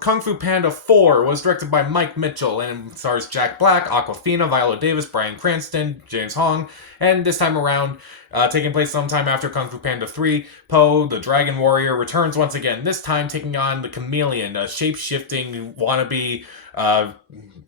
Kung Fu Panda 4 was directed by Mike Mitchell and stars Jack Black, Aquafina, Viola Davis, Bryan Cranston, James Hong, and this time around, taking place sometime after Kung Fu Panda 3, Po, the Dragon Warrior, returns once again, this time taking on the Chameleon, a shape-shifting wannabe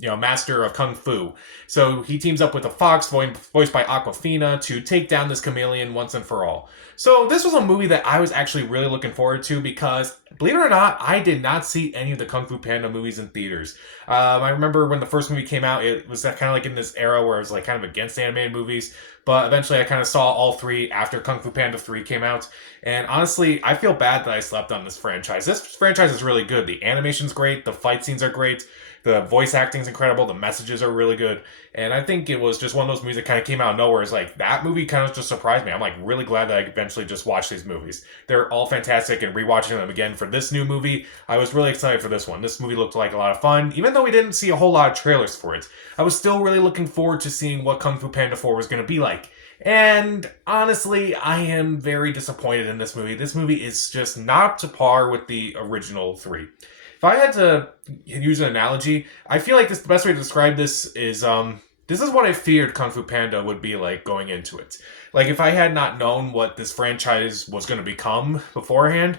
master of Kung Fu. So he teams up with a fox voiced by Aquafina to take down this chameleon once and for all. So this was a movie that I was actually really looking forward to because, believe it or not, I did not see any of the Kung Fu Panda movies in theaters. I remember when the first movie came out, it was kind of like in this era where I was like kind of against animated movies. But eventually, I kind of saw all three after Kung Fu Panda 3 came out. And honestly, I feel bad that I slept on this franchise. This franchise is really good. The animation's great. The fight scenes are great. The voice acting's incredible. The messages are really good. And I think it was just one of those movies that kind of came out of nowhere. It's like, that movie kind of just surprised me. I'm like really glad that I eventually just watched these movies. They're all fantastic, and rewatching them again for this new movie, I was really excited for this one. This movie looked like a lot of fun. Even though we didn't see a whole lot of trailers for it, I was still really looking forward to seeing what Kung Fu Panda 4 was going to be like. And honestly, I am very disappointed in this movie. This movie is just not to par with the original three. If I had to use an analogy, I feel like the best way to describe this is what I feared Kung Fu Panda would be like going into it. Like if I had not known what this franchise was going to become beforehand,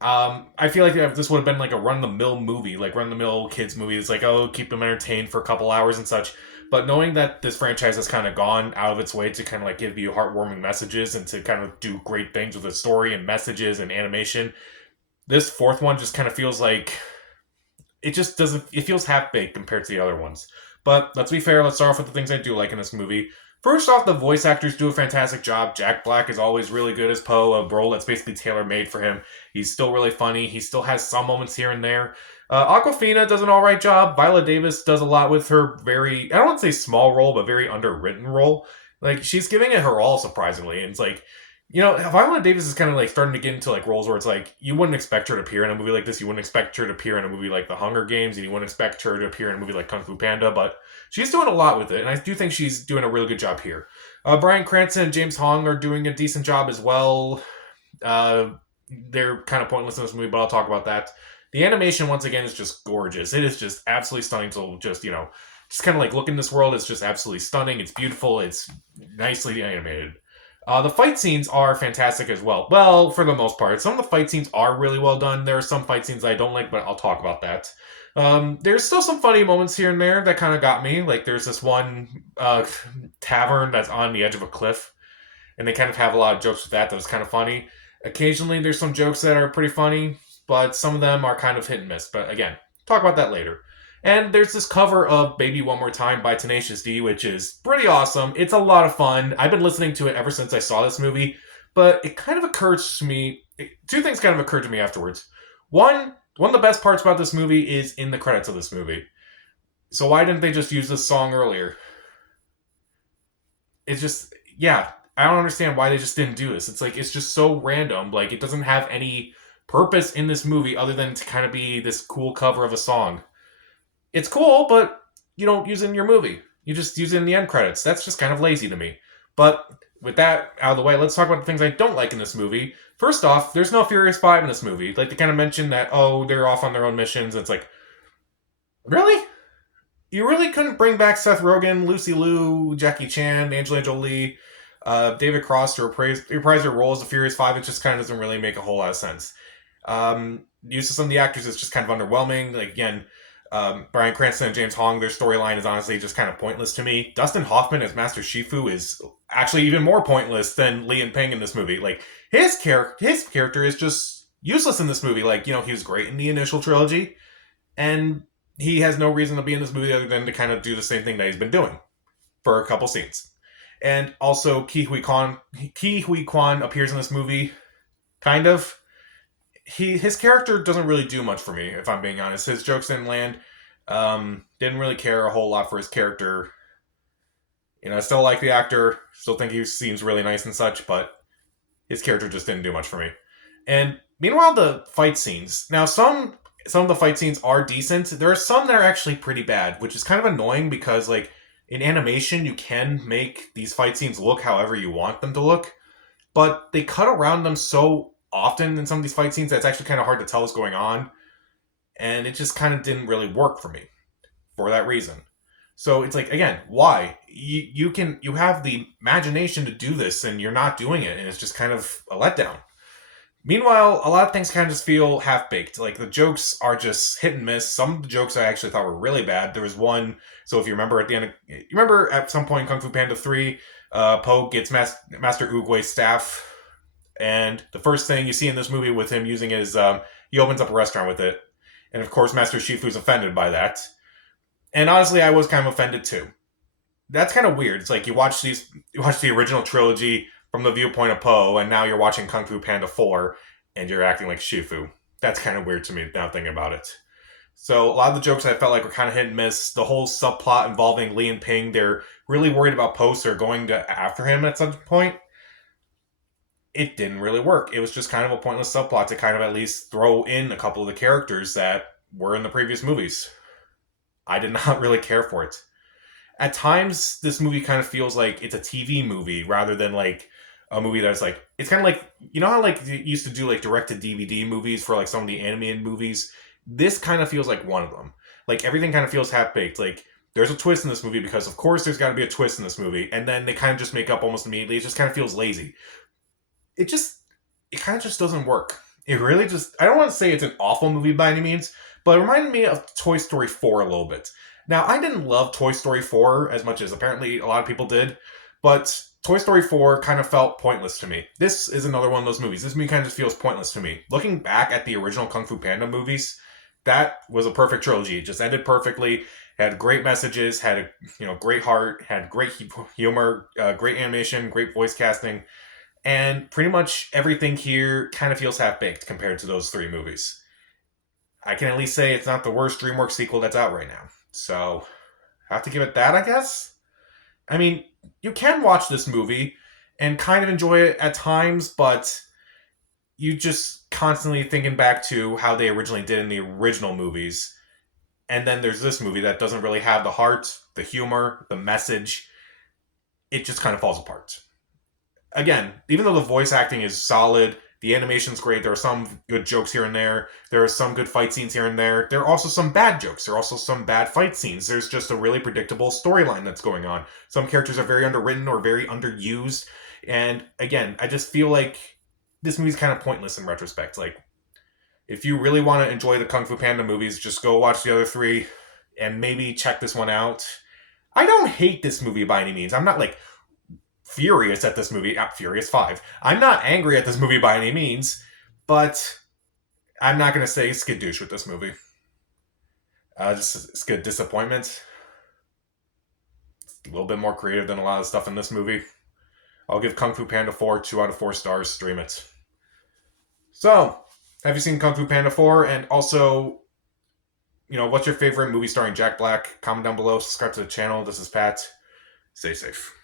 I feel like this would have been like a run-the-mill movie, like run-the-mill kids movie. It's like, oh, keep them entertained for a couple hours and such. But knowing that this franchise has kind of gone out of its way to kind of like give you heartwarming messages and to kind of do great things with the story and messages and animation, this fourth one just kind of feels like it just doesn't. It feels half baked compared to the other ones. But let's be fair. Let's start off with the things I do like in this movie. First off, the voice actors do a fantastic job. Jack Black is always really good as Poe, a role that's basically tailor made for him. He's still really funny. He still has some moments here and there. Aquafina does an alright job. Viola Davis does a lot with her very, I don't want to say small role, but very underwritten role. Like, she's giving it her all, surprisingly. And it's like, Viola Davis is kind of like starting to get into like roles where it's like you wouldn't expect her to appear in a movie like this. You wouldn't expect her to appear in a movie like The Hunger Games, and you wouldn't expect her to appear in a movie like Kung Fu Panda. But she's doing a lot with it, and I do think she's doing a really good job here. Bryan Cranston and James Hong are doing a decent job as well. Uh, they're kind of pointless in this movie, but I'll talk about that. The animation, once again, is just gorgeous. It is just absolutely stunning to just kind of like look in this world. It's just absolutely stunning. It's beautiful. It's nicely animated. The fight scenes are fantastic as well. Well, for the most part. Some of the fight scenes are really well done. There are some fight scenes I don't like, but I'll talk about that. There's still some funny moments here and there that kind of got me. Like, there's this one tavern that's on the edge of a cliff, and they kind of have a lot of jokes with that was kind of funny. Occasionally, there's some jokes that are pretty funny, but some of them are kind of hit and miss. But again, talk about that later. And there's this cover of Baby One More Time by Tenacious D, which is pretty awesome. It's a lot of fun. I've been listening to it ever since I saw this movie, but it kind of occurs to me, two things kind of occurred to me afterwards. One of the best parts about this movie is in the credits of this movie. So why didn't they just use this song earlier? It's just, yeah, I don't understand why they just didn't do this. It's like, it's just so random. Like, it doesn't have any purpose in this movie other than to kind of be this cool cover of a song. It's cool, but you don't use it in your movie. You just use it in the end credits. That's just kind of lazy to me. But with that out of the way, let's talk about the things I don't like in this movie. First off, there's no Furious 5 in this movie. Like, they kind of mention that, oh, they're off on their own missions. It's like, really? You really couldn't bring back Seth Rogen, Lucy Liu, Jackie Chan, Angelina Jolie, David Cross to reprise their roles of Furious 5? It just kind of doesn't really make a whole lot of sense. Use of some of the actors is just kind of underwhelming. Like, again, Bryan Cranston and James Hong, their storyline is honestly just kind of pointless to me. Dustin Hoffman as Master Shifu is actually even more pointless than Lian Peng in this movie. Like, his character is just useless in this movie. Like, he was great in the initial trilogy, and he has no reason to be in this movie other than to kind of do the same thing that he's been doing for a couple scenes. And also, Ki Hui Kwan appears in this movie, kind of. His character doesn't really do much for me, if I'm being honest. His jokes didn't land. Didn't really care a whole lot for his character. I still like the actor. Still think he seems really nice and such, but his character just didn't do much for me. And meanwhile, the fight scenes. Now, some of the fight scenes are decent. There are some that are actually pretty bad, which is kind of annoying because, like, in animation, you can make these fight scenes look however you want them to look, but they cut around them so often in some of these fight scenes that it's actually kind of hard to tell what's going on. and it just kind of didn't really work for me for that reason. So it's like, again, why? You have the imagination to do this and you're not doing it, and it's just kind of a letdown. Meanwhile, a lot of things kind of just feel half baked. Like the jokes are just hit and miss. Some of the jokes I actually thought were really bad. There was one. So if you remember at the end, you remember at some point in Kung Fu Panda 3, Poe gets Master Oogway's staff, and the first thing you see in this movie with him using is he opens up a restaurant with it, and of course Master Shifu's offended by that. And honestly, I was kind of offended too. That's kind of weird. It's like you watch the original trilogy from the viewpoint of Poe, and now you're watching Kung Fu Panda 4, and you're acting like Shifu. That's kind of weird to me now thinking about it. So a lot of the jokes I felt like were kind of hit and miss. The whole subplot involving Li and Ping, they're really worried about Poe, so they're going to after him at some point. It didn't really work. It was just kind of a pointless subplot to kind of at least throw in a couple of the characters that were in the previous movies. I did not really care for it. At times, this movie kind of feels like it's a TV movie rather than like a movie that's like, it's kind of like, you know how like you used to do like direct to DVD movies for like some of the animated movies? This kind of feels like one of them. Like everything kind of feels half baked. Like there's a twist in this movie because of course there's got to be a twist in this movie, and then they kind of just make up almost immediately. It just kind of feels lazy. It kind of just doesn't work. It really just, I don't want to say it's an awful movie by any means, but it reminded me of Toy Story 4 a little bit. Now, I didn't love Toy Story 4 as much as apparently a lot of people did, but Toy Story 4 kind of felt pointless to me. This is another one of those movies. This movie kind of just feels pointless to me. Looking back at the original Kung Fu Panda movies, that was a perfect trilogy. It just ended perfectly, had great messages, had a great heart, had great humor, great animation, great voice casting, and pretty much everything here kind of feels half-baked compared to those three movies. I can at least say it's not the worst DreamWorks sequel that's out right now. So, I have to give it that, I guess? I mean, you can watch this movie and kind of enjoy it at times, but you just constantly thinking back to how they originally did in the original movies. And then there's this movie that doesn't really have the heart, the humor, the message. It just kind of falls apart. Again, even though the voice acting is solid, the animation's great, there are some good jokes here and there are some good fight scenes here and there are also some bad jokes, there are also some bad fight scenes, there's just a really predictable storyline that's going on. Some characters are very underwritten or very underused, and again, I just feel like this movie's kind of pointless in retrospect. Like, if you really want to enjoy the Kung Fu Panda movies, just go watch the other three, and maybe check this one out. I don't hate this movie by any means. I'm not like furious at this movie. Furious 5. I'm not angry at this movie by any means, but I'm not going to say skidoosh with this movie. Just it's good disappointment. It's a little bit more creative than a lot of stuff in this movie. I'll give Kung Fu Panda 4 2 out of 4 stars. Stream it. So, have you seen Kung Fu Panda 4? And also, what's your favorite movie starring Jack Black? Comment down below. Subscribe to the channel. This is Pat. Stay safe.